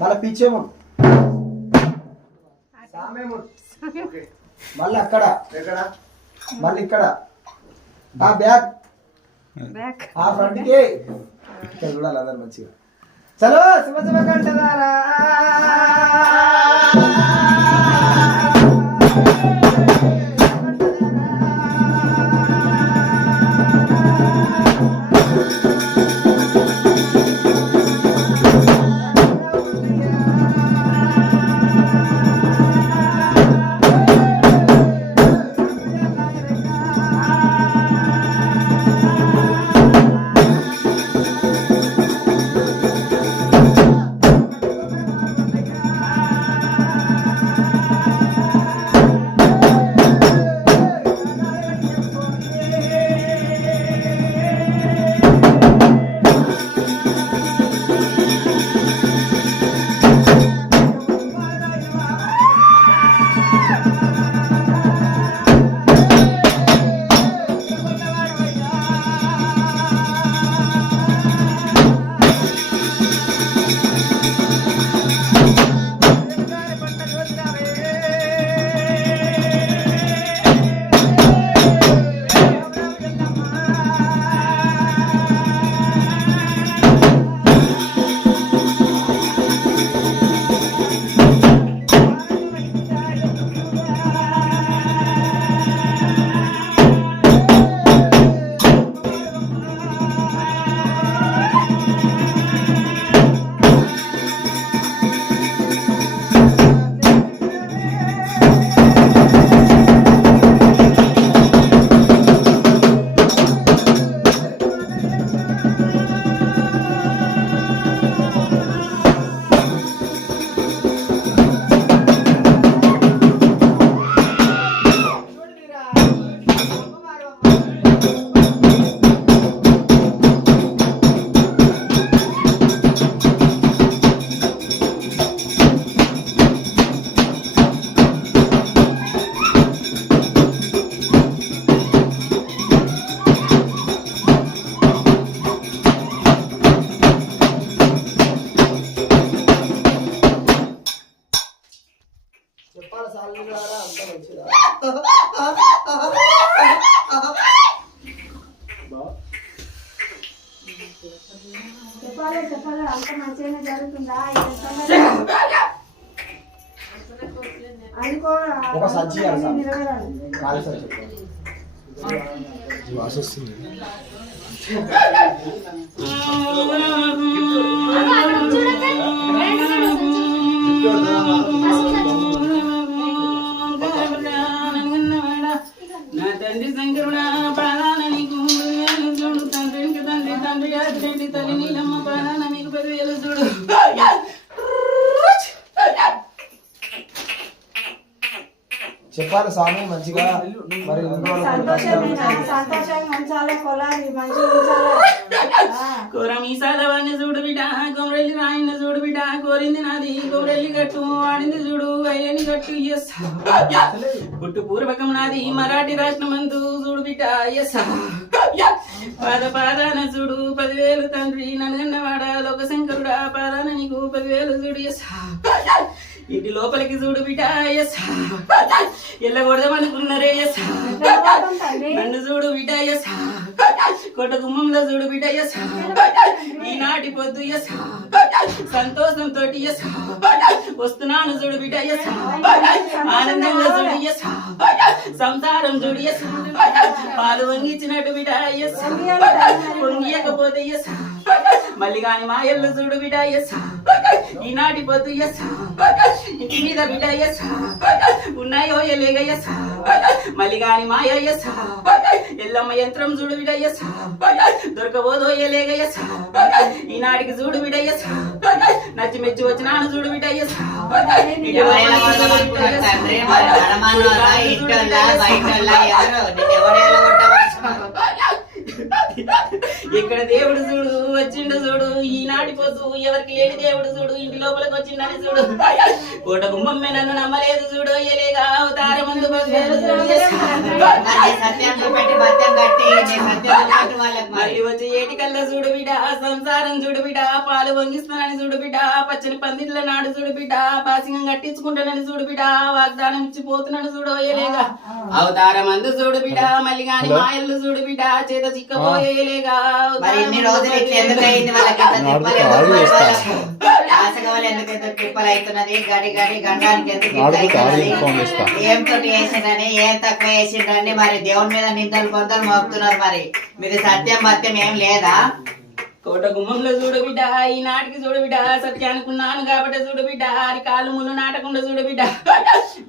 మళ్ళీ పిచ్చేమో మళ్ళీ అక్కడ మళ్ళీ ఇక్కడ ఆ బ్యాగ్ ఆ ఫ్రంట్కి ఇక్కడ చూడాలి అందరు మంచిగా చలో శుభ శుభ కంటదారా చెప్పాలి సాల్ని ద్వారా అంత మంచిదా చెప్పాలి అంత మంచిగానే జరుగుతుందా ఒక సంచి కాలు సంచి వాసొస్తుంది నా తండ్రి శంకరుడా పాదాన నీకు చూడు తండ్రికి తండ్రి తండ్రి తండ్రి తల్లి నీలమ్మ పాదాన నీకు 10,000 చూడు చెప్పాలి స్వామి మంచిగా మరి కూర మీసాలవాన్ని చూడు బిడ్డ కొమరెల్లి రాయిని చూడు బిడ్డ కోరింది నాది కొమరెల్లి గట్టు ఆడింది చూడు అయ్యని గట్టు ఎస్ పుట్టు పూర్వకం నాది మరాఠీ రాష్ట్రమందు చూడు బిడ్డ ఎస్ పాదాన చూడు 10,000 తండ్రి నన్నవాడ లోకశంకరుడా పాదాన నీకు 10,000 చూడు ఎస్ ఇంటి లోపలికి చూడు బిడ్డ ఎస్ ఎల్లగొడదామనుకున్నారే ఎస్ నన్ను చూడు బిడ్డ ఎస్ కొట్ట గుమ్మంలో చూడు బిడ్డ ఎస్ ఈనాటి పొద్దు ఎస్ సంతోషంతో ఎస్ వస్తున్నాను చూడు బిడ్డ ఎస్ ఆనందంగా చూడు ఎస్ సంసారం చూడు ఎస్ పాలు వంగిచ్చినట్టు బిడ్డ ఎస్ పొంగియకపోతే ఎస్ మళ్ళీ కాని మా ఎల్లు చూడు బిడ్డ ఎస్ ఈనాటి పొద్దు ఎస్ ఇంటి మీద బిడ్డ ఎస్ ఉన్నాయో ఎలేగ ఎస్ మళ్ళీ కాని మాయ ఎస్ ఎల్లమ్మ యంత్రం చూడు బిడ్డ ఎస్ దొరకబోదో ఎలేగ ఎస్ ఈనాటికి చూడు బిడ్డ ఎస్ నచ్చి మెచ్చి వచ్చినాను చూడు బిడ్డ ఎస్ ఇక్కడ దేవుడు చూడు వచ్చిండు చూడు ఈనాటి పొద్దు ఎవరికి లేని దేవుడు చూడు ఇంటి లోపలికి వచ్చిండని చూడు కోట గుమ్మమ్మే నన్ను నమ్మలేదు చూడు ఎలేగా అవతార ముందు మళ్ళీ వచ్చి ఏటికల్లా చూడు బిడ్డ సంసారం చూడు బిడ్డ పాలు వంగిస్తానని చూడు బిడ్డ పచ్చని పందిట్ల నాడు చూడు బిడ్డ పాసింగం కట్టించుకుంటానని చూడు బిడ్డ వాగ్దానం ఇచ్చిపోతున్నాను చూడు ఎలేగా అవతార మందు చూడు బిడ్డ మళ్ళీ గాని మాయలు చూడు బిడ్డ చేత చిక్కపోయేలేగా ఇన్ని రోజులు ఇట్లా ఎందుకు అయింది వాళ్ళకి ఆశగవాళ్ళు ఎందుకు ట్రిప్పలు అవుతున్నది గడి గడి గండానికి ఎందుకు ఏంతో వేసిండ్రని ఏం తక్కువ వేసిండ్రని మరి దేవుని మీద నిందలు కొందరు మోపుతున్నారు మరి మీది సత్యం మత్యం ఏం లేదా కోట గుమ్మంలో చూడు బిడ్డ ఈ నాటికి చూడు బిడ్డ సత్యానుకున్నాను కాబట్టి చూడు బిడ్డ అరి కాళ్ళు ముళ్ళు నాటకుండా చూడు బిడ్డ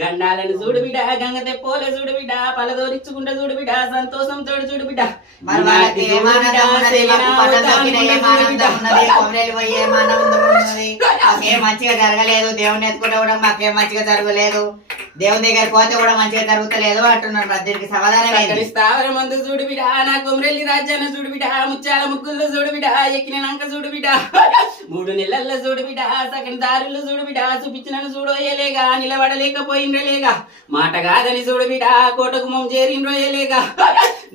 గండాలను చూడు బిడ్డ గంగ తెప్పోలే చూడు బిడ్డ పలదోరిచ్చుకుంటా చూడు బిడ్డ సంతోషంతో చూడు బిడ్డ మరి వాళ్ళకి మాకేం మంచిగా జరగలేదు దేవుని ఎత్తుకుంటే కూడా మాకేం మంచిగా జరగలేదు దేవుని దగ్గర పోతే కూడా మంచిగా జరుగుతలేదు అంటున్నారు మరి దీనికి సమాధానం స్థావరం మందు చూడు బిడ్డ నా కొమరెల్లి రాజ్యాన్ని చూడు బిడ్డ ముత్యాల ముగ్గుల్లో చూడు బిడ్డ ఎక్కినాక చూడు బిడ్డ 3 నెలల్లో చూడు బిడ్డ సగం దారుల్లో చూడు బిడ్డ చూపించినను చూడోయలేగా నిలబడలేకపోయిండ్రలేగా మాట కాదని చూడు బిడ్డ కోట గుమ్మం చేరిండ్రోయలేగా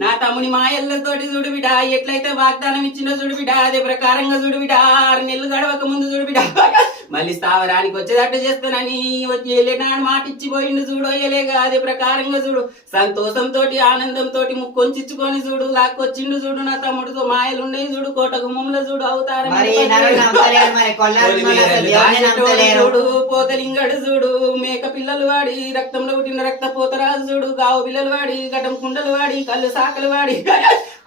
నా తమ్ముని మాయల్లతోటి చూడు బిడ్డ ఎట్లయితే వాగ్దానం ఇచ్చిండో చూడు బిడ్డ అదే ప్రకారంగా చూడు బిడ్డ 6 నెలలు గడవక ముందు చూడు బిడ్డ మళ్ళీ స్థావరానికి వచ్చేటట్టు చేస్తానని వచ్చి వెళ్ళినాడు మాట ఇచ్చిపోయిండు చూడోయలేగా అదే ప్రకారంగా చూడు సంతోషంతో ఆనందంతో ముక్కొంచిచ్చుకొని చూడు లాక్కొచ్చిండు చూడు నా తమ్ముడితో మాయలు ఉన్నాయి చూడు కోట గుమ్మంలో చూడు అవతారం చూడు పోతలింగడు చూడు మేక పిల్లలు వాడి రక్తంలో పుట్టిన రక్త పోతరాజు చూడు గావు పిల్లలు వాడి గటం కుండలు వాడి కళ్ళు సాకలు వాడి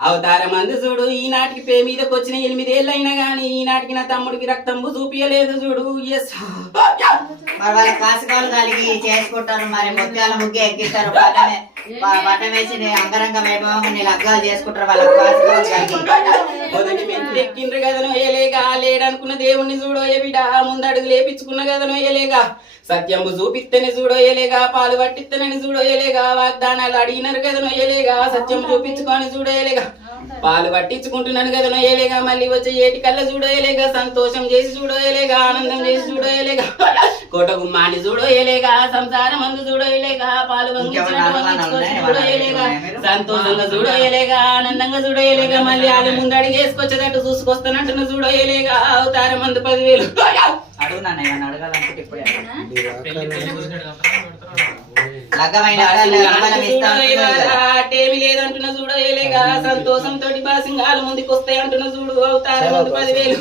అవతారం అందు చూడు ఈనాటికి పే మీదకి వచ్చిన 8 ఏళ్ళు అయినా గాని ఈనాటికి నా తమ్ముడికి రక్తంబు చూపియలేదు చూడు మరి వాళ్ళ కాసుకాలు కలిగి చేసుకుంటారు మరి ముత్యాల ముగ్గు ఎక్కిస్తారు పట్టం వేసి అంగరంగ వైభవం లగ్గాలు చేసుకుంటారు వాళ్ళ కాసుకాలు కలిగి మొదటి మెట్లు ఎక్కిండ్రు గదను ఏలేగా లేడనుకున్న దేవుణ్ణి చూడోయ బిడ్డ ముందడుగు లేపించుకున్న గదను ఏలేగా సత్యంబు చూపిస్తేనే చూడోయలేగా పాలు పట్టిస్తేనని చూడోయలేగా వాగ్దానాలు అడిగినారు గదను ఏలేగా సత్యం చూపించుకొని చూడోయలేగా పాలు పట్టించుకుంటున్నాను గదను ఏలేగా మళ్ళీ వచ్చే ఏటికల్లా చూడోయలేగా సంతోషం చేసి చూడోయలేగా ఆనందం చేసి చూడోయలేగా కోట గుమ్మాన్ని చూడోయలేగా సంసారం అందు చూడోయలేగా పాలు చూడోయలేగా సంతోషంగా చూడోయలేగా ఆనందంగా చూడోయలేగా మళ్ళీ వాళ్ళు ముందు అడిగి వేసుకొచ్చేటట్టు చూసుకొస్తానంటున్న చూడోయలేగా అవతారం అందు 10,000 అడుగున్నాను అడగాలనుకుంటే ఇప్పుడే ఏమి లేదంటున్న చూడలేగా సంతోషంతో బాసింగాలు ముందుకు వస్తాయి అంటున్న చూడు అవతారం ముందు 10,000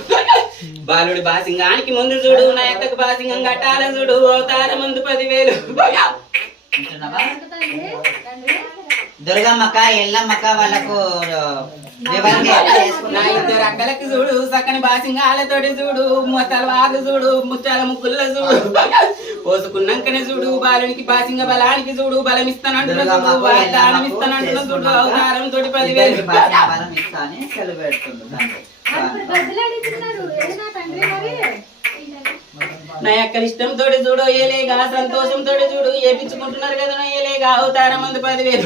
బాలుడి బాసింగానికి ముందు చూడు నా యొక్క బాసింగం కట్టాల చూడు అవతారం ముందు 10,000 దుర్గమ్మక్క ఎల్లమ్మక్క వాళ్ళకు నా 2 అక్కలకి చూడు సక్కని బాసింగాలతోటి చూడు మొత్తల వాగు చూడు ముత్యాల ముగ్గుల్లో చూడు పోసుకున్నాకనే చూడు బాలునికి బాసింగ బలానికి చూడు బలం ఇస్తానంటున్నా చూడు వాగ్దానం ఇస్తానంటున్నా చూడు అవతారం తోటి 10,000 నా యొక్క ఇష్టంతో చూడు ఏలేగా సంతోషంతో చూడు ఏపించుకుంటున్నారు కదా ఏలేగా అవతారం మంది 10,000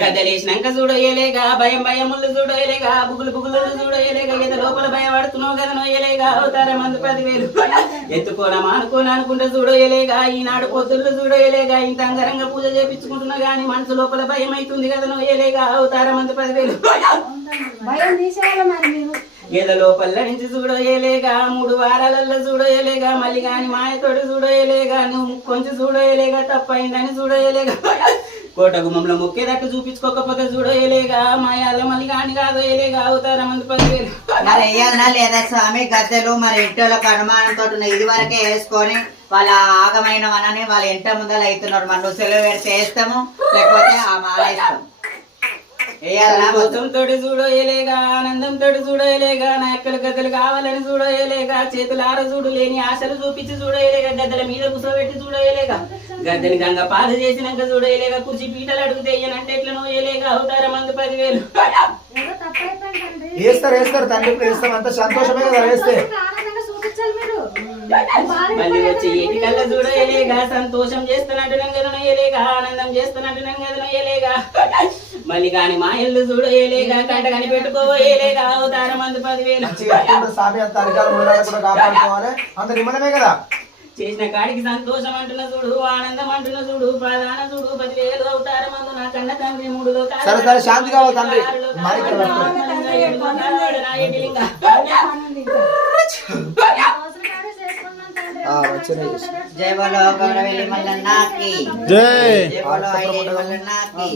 గద్దలేసినాక చూడు ఏలేగా భయం భయములు చూడు ఏలేగా బుగులు బుగులు చూడు ఏలేగా ఏదో లోపల భయపడుతున్నావు కదా ఏలేగా అవతారం మంది 10,000 ఎత్తుకోనా మానుకోని అనుకుంటే చూడు ఏలేగా ఈనాడు పొద్దుళ్ళు చూడు ఏలేగా ఇంత అంగరంగ పూజ చేపించుకుంటున్నా గానీ మనసు లోపల భయం అవుతుంది కదా ఏలేగా అవతారం మంది 10,000 ఏదో లోపల నుంచి చూడోయలేగా 3 వారాలలో చూడోయలేగా మళ్ళీ గాని మాయతోటి చూడోయలేగా నువ్వు కొంచెం చూడోయలేగా తప్పైందని చూడోయలేగా కోట గుమ్మంలో మొక్కేదట్టు చూపించుకోకపోతే చూడోయలేగా మాయాల మళ్ళీ గాని కాదోయలేగా అవతారం మంది 10,000 లేదా స్వామి గద్దెలు మరి ఇంట్లో అనుమానంతో ఇది వరకే వేసుకొని వాళ్ళ ఆగమైన మనని వాళ్ళ ఇంట ముందర అవుతున్నారు మనం సెలవు పెడితే వేస్తాము లేకపోతే ఆ మాల ఇస్తాము మొత్తంతో చూడోయలేగా ఆనందంతో చూడోయలేగా నా ఎక్కలు గద్దెలు కావాలని చూడోయలేగా చేతులార చూడు లేని ఆశలు చూపించి చూడోయలేగా గద్దెల మీద కూర్చోబెట్టి చూడోయలేగా గద్దెని గంగ పాలు చేసినాక చూడోయలేగా కుర్చీ పీటలు అడుగుతే అంటే ఎట్లా నోయలేగా అవతారం మంది 10,000 వేస్తారు తండ్రి వేస్తాం అంత సంతోషమే కదా వేస్తే మళ్ళీ మళ్ళీ వచ్చి ఏటి కళ్ళ చూడలేగా సంతోషం చేస్తున్నట్టు నంగదనయ్యలేగా ఆనందం చేస్తున్నట్టు నంగదనయ్యలేగా మళ్ళీ కాని మా ఇల్లు చూడలేగా కంట కని పెట్టుకోలేగా అవతారం మందు 10,000 మంచిగా ఎప్పుడు స్వామి అంత అధికారం ఉండాలని కూడా కాపాడుకోవాలి అంత నిమ్మలమే కదా చేసిన కాడికి సంతోషం అంటున్న చూడు ఆనందం అంటున్న చూడు ప్రధాన చూడు 10,000 అవతారం మందు నా కన్న తండ్రి 3 లోకాలు సరే సరే శాంతి కావాలి తండ్రి మరి ఇక్కడ జై బోలో గౌరవెల్లి మల్లన్నకి జై జై బోలో ఐదేలి మల్లన్నకి